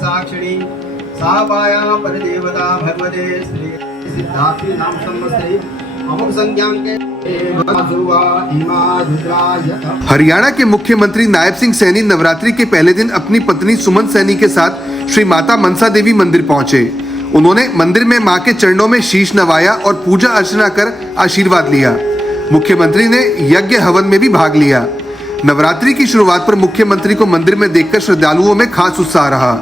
साक्षिणी सापाया परदेवता भगवते श्री सिद्धार्थी नाम संवत्सरे अमुक संज्ञांके हरियाणा के मुख्यमंत्री नायब सिंह सैनी नवरात्रि के पहले दिन अपनी पत्नी सुमन सैनी के साथ श्री माता मनसा देवी मंदिर पहुंचे। उन्होंने मंदिर में मां के चरणों में शीश नवाया और पूजा अर्चना कर आशीर्वाद लिया। मुख्यमंत्री ने यज्ञ हवन में भी भाग लिया। नवरात्रि की शुरुआत पर मुख्यमंत्री को मंदिर में देखकर श्रद्धालुओं में खास उत्साह रहा।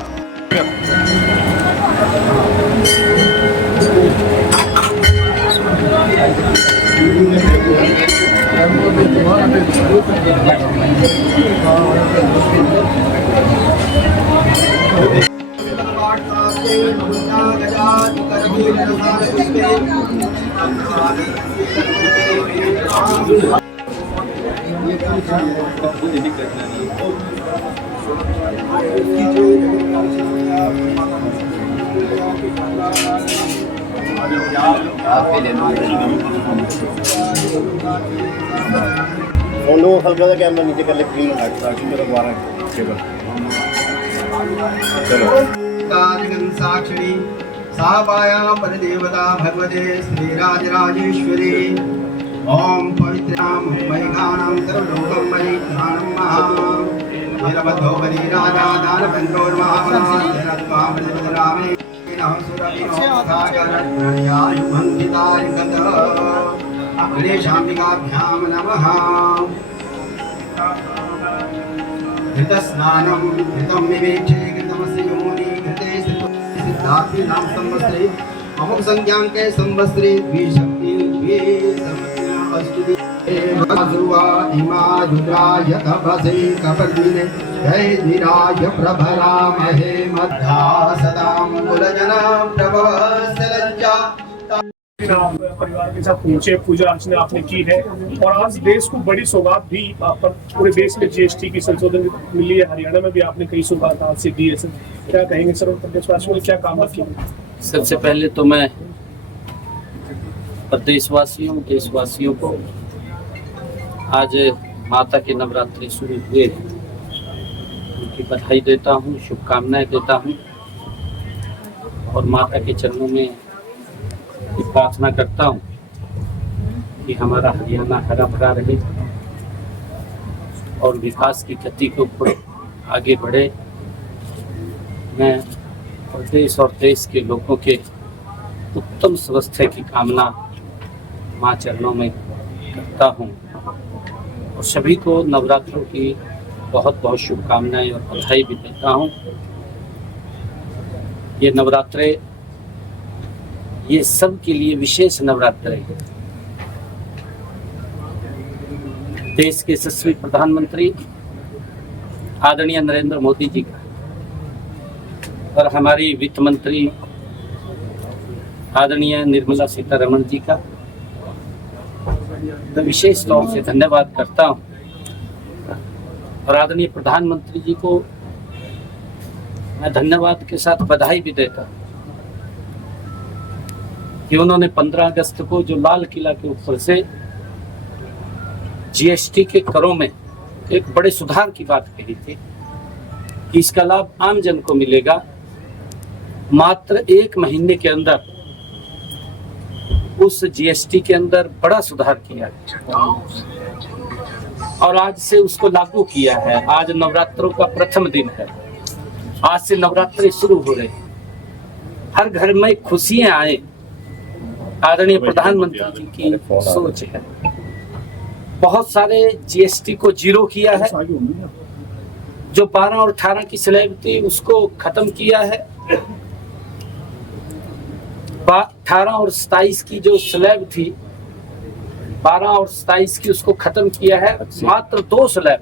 फोन हल्का सा कैमरा नीचे कर ले क्लीन ताकि मेरा दोबारा टेबल चलो साक्षिणी सापाया परदेवता भगवते श्री राजराजेश्वरी ओम पवित्रां मैघानां सर्वलोकं मैघानं महा वीरभद्रो बलि राजा दानवेन्द्रोर्महामनाथत्वां प्रतिपदरामे नः सुरभिनो सागरण्यायुभङ्गितारिकतः गणेशाम्बिकाभ्यां नमः। घृतस्नानं घृतं विवेक्षे घृतमस्य योनि घृते सिद्धार्थी नाम संवत्सरे अमुक संज्ञांके संवत्सरे द्विशक्ति इमारुद्राय तपसे कपर्दिने जयधिराय प्रभरामहे मध्या सदां कुलजना प्रभवसलज्जा। परिवार के साथ पहुंचे, पूजा अर्चना आपने की है और आज देश को बड़ी सौगात भी पर पूरे देश में जीएसटी की संशोधन मिली है। हरियाणा में भी आपने कई सौगात आज से दी है सर, क्या कहेंगे सर? और प्रदेशवासियों ने क्या काम किया? सबसे पहले तो मैं प्रदेशवासियों देशवासियों को आज माता के नवरात्रि शुरू हुए उनकी बधाई देता हूँ, शुभकामनाएं देता हूँ और माता के चरणों में प्रार्थना करता हूँ कि हमारा हरियाणा हरा भरा रहे और विकास की गति के ऊपर आगे बढ़े। मैं प्रदेश और देश के लोगों के उत्तम स्वास्थ्य की कामना माँ चरणों में करता हूँ और सभी को नवरात्रों की बहुत बहुत शुभकामनाएं और बधाई भी देता हूँ। ये नवरात्रे ये सब के लिए विशेष नवरात्र है। देश के यशस्वी प्रधानमंत्री आदरणीय नरेंद्र मोदी जी का और हमारी वित्त मंत्री आदरणीय निर्मला सीतारमण जी का तो विशेष तौर से धन्यवाद करता हूं और आदरणीय प्रधानमंत्री जी को मैं धन्यवाद के साथ बधाई भी देता हूं कि उन्होंने 15 अगस्त को जो लाल किला के ऊपर से जीएसटी के करों में एक बड़े सुधार की बात कही थी कि इसका लाभ आम जन को मिलेगा। मात्र 1 महीने के अंदर उस जीएसटी के अंदर बड़ा सुधार किया और आज से उसको लागू किया है। आज नवरात्रों का प्रथम दिन है, आज से नवरात्रि शुरू हो रहे हैं। हर घर में खुशियां आए, आदरणीय प्रधानमंत्री जी की सोच है। बहुत सारे जीएसटी को जीरो किया है, जो 12 और 18 की स्लैब थी उसको खत्म किया है। 18 और 27 की जो स्लैब थी 12 और 27 की उसको खत्म किया है। मात्र 2 स्लैब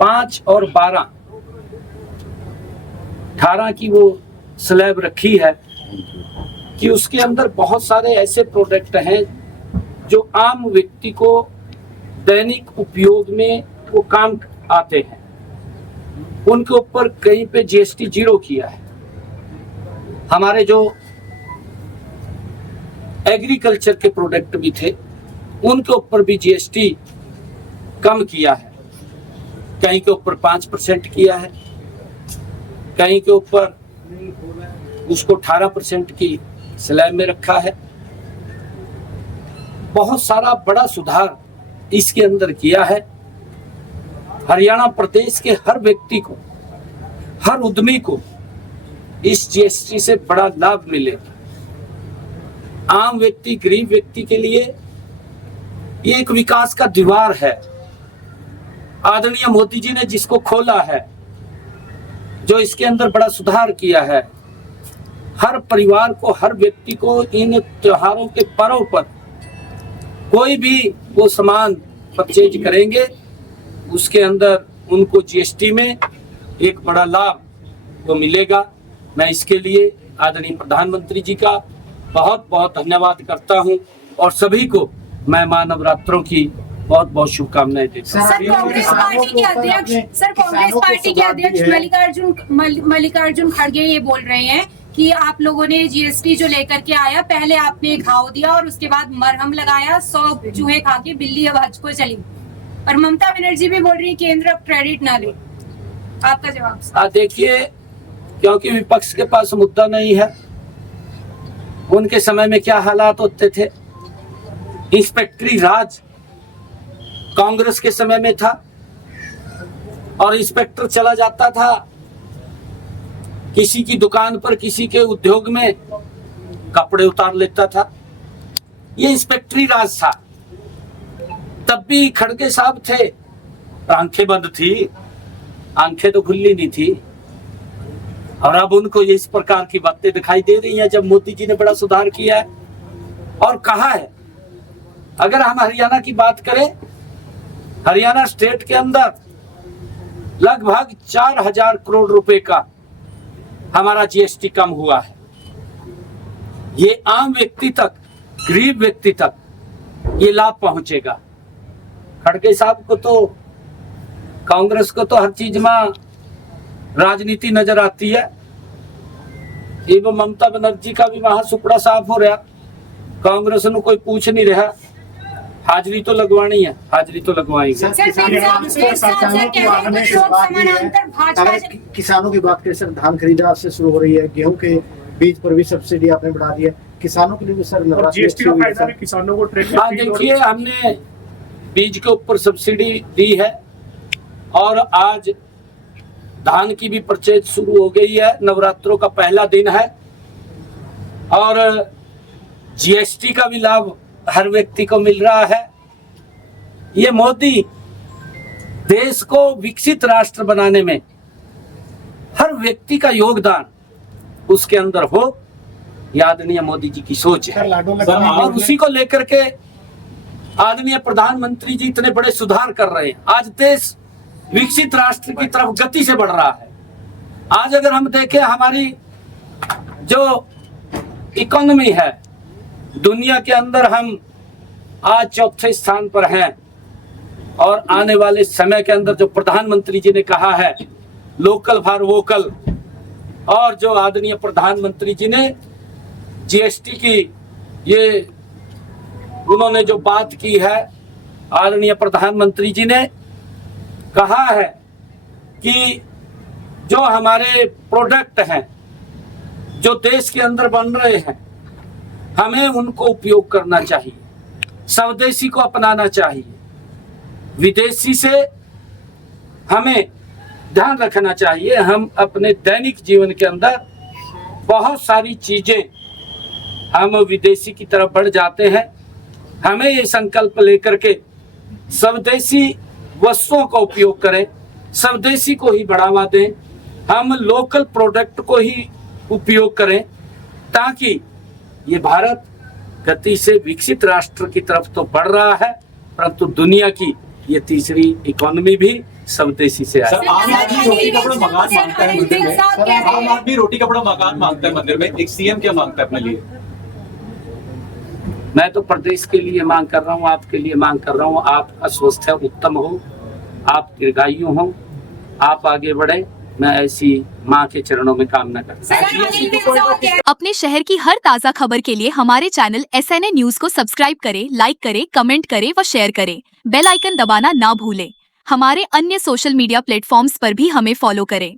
5 और 12 18 की वो स्लैब रखी है कि उसके अंदर बहुत सारे ऐसे प्रोडक्ट हैं जो आम व्यक्ति को दैनिक उपयोग में वो काम आते हैं, उनके ऊपर कहीं पे जीएसटी जीरो किया है। हमारे जो एग्रीकल्चर के प्रोडक्ट भी थे, उनके ऊपर भी जीएसटी कम किया है। कहीं के ऊपर 5% किया है, कहीं के ऊपर उसको 18% की स्लैब में रखा है। बहुत सारा बड़ा सुधार इसके अंदर किया है। हरियाणा प्रदेश के हर व्यक्ति को, हर उद्यमी को इस जीएसटी से बड़ा लाभ मिले। आम व्यक्ति, गरीब व्यक्ति के लिए ये एक विकास का द्वार है। आदरणीय मोदी जी ने जिसको खोला है, जो इसके अंदर बड़ा सुधार किया है, हर परिवार को, हर व्यक्ति को इन त्योहारों के पर्व पर कोई भी वो सामान परचेज करेंगे, उसके अंदर उनको जीएसटी में एक बड़ा लाभ तो मिलेगा। मैं इसके लिए आदरणीय प्रधानमंत्री जी का बहुत बहुत धन्यवाद करता हूं और सभी को मैं मां नवरात्रों की बहुत बहुत शुभकामनाएं देता हूं। सर, कांग्रेस पार्टी के अध्यक्ष मल्लिकार्जुन खड़गे ये बोल रहे हैं कि आप लोगों ने जीएसटी जो लेकर के आया, पहले आपने घाव दिया और उसके बाद मरहम लगाया, 100 चूहे खा के बिल्ली अब हज को चली। और ममता बनर्जी भी बोल रही है केंद्र अब क्रेडिट ना ले। आपका जवाब? देखिए, क्योंकि विपक्ष के पास मुद्दा नहीं है, उनके समय में क्या हालात होते थे। इंस्पेक्टरी राज कांग्रेस के समय में था और इंस्पेक्टर चला जाता था किसी की दुकान पर, किसी के उद्योग में, कपड़े उतार लेता था। ये इंस्पेक्टरी राज था। तब भी खड़गे साहब थे, आंखें बंद थी, आंखें तो खुली नहीं थी। और अब उनको ये इस प्रकार की बातें दिखाई दे रही हैं जब मोदी जी ने बड़ा सुधार किया है और कहा है। अगर हम हरियाणा की बात करें, हरियाणा स्टेट के अंदर लगभग 4000 करोड़ रुपए का हमारा जीएसटी कम हुआ है। ये आम व्यक्ति तक, गरीब व्यक्ति तक ये लाभ पहुंचेगा। खड़गे साहब को तो, कांग्रेस को तो हर चीज में राजनीति नजर आती है। एवं ममता बनर्जी का भी वहां सुपड़ा साफ हो रहा, कांग्रेस ने कोई पूछ नहीं रहा। हाजिरी तो लगवानी है, हाजिरी तो लगवाएंगे। किसानों की बात करें सर, धान खरीद आज से शुरू हो रही है, गेहूं के बीज पर भी सब्सिडी आपने बढ़ा दी है। किसानों के लिए भी सर जीएसटी का फायदा भी किसानों को देखिए, हमने बीज के ऊपर सब्सिडी दी है और आज धान की भी परचेज शुरू हो गई है। नवरात्रों का पहला दिन है और जीएसटी का भी लाभ हर व्यक्ति को मिल रहा है। ये मोदी देश को विकसित राष्ट्र बनाने में हर व्यक्ति का योगदान उसके अंदर हो, यह आदरणीय मोदी जी की सोच है और उसी को लेकर के आदरणीय प्रधानमंत्री जी इतने बड़े सुधार कर रहे हैं। आज देश विकसित राष्ट्र की तरफ गति से बढ़ रहा है। आज अगर हम देखें, हमारी जो इकोनॉमी है दुनिया के अंदर, हम आज 4थे स्थान पर हैं और आने वाले समय के अंदर जो प्रधानमंत्री जी ने कहा है लोकल फॉर वोकल, और जो आदरणीय प्रधानमंत्री जी ने जीएसटी की ये उन्होंने जो बात की है, आदरणीय प्रधानमंत्री जी ने कहा है कि जो हमारे प्रोडक्ट हैं जो देश के अंदर बन रहे हैं, हमें उनको उपयोग करना चाहिए, स्वदेशी को अपनाना चाहिए, विदेशी से हमें ध्यान रखना चाहिए। हम अपने दैनिक जीवन के अंदर बहुत सारी चीजें हम विदेशी की तरफ बढ़ जाते हैं। हमें ये संकल्प लेकर के स्वदेशी वस्तुओं का उपयोग करें, स्वदेशी को ही बढ़ावा दें, हम लोकल प्रोडक्ट को ही उपयोग करें, ताकि ये भारत गति से विकसित राष्ट्र की तरफ तो बढ़ रहा है, परंतु दुनिया की ये तीसरी इकोनॉमी भी स्वदेशी से आए। आम आदमी रोटी कपड़ा मकान मांगता है मंदिर में। आम आदमी रोटी कपड़ा मकान मांगता है मंदिर में, एक सीएम क्या मांगता है अपने लिए? मैं तो प्रदेश के लिए मांग कर रहा हूँ, आपके लिए मांग कर रहा हूँ। आपका स्वास्थ्य उत्तम हो, आप दीर्घायु हो, आप आगे बढ़े, मैं ऐसी माँ के चरणों में कामना करता सर, अनिल मिर्जा और कह अपने शहर की हर ताज़ा खबर के लिए हमारे चैनल SNA न्यूज को सब्सक्राइब करें, लाइक करें, कमेंट करें व शेयर करें। बेल आइकन दबाना ना भूलें। हमारे अन्य सोशल मीडिया प्लेटफॉर्म्स पर भी हमें फॉलो करें।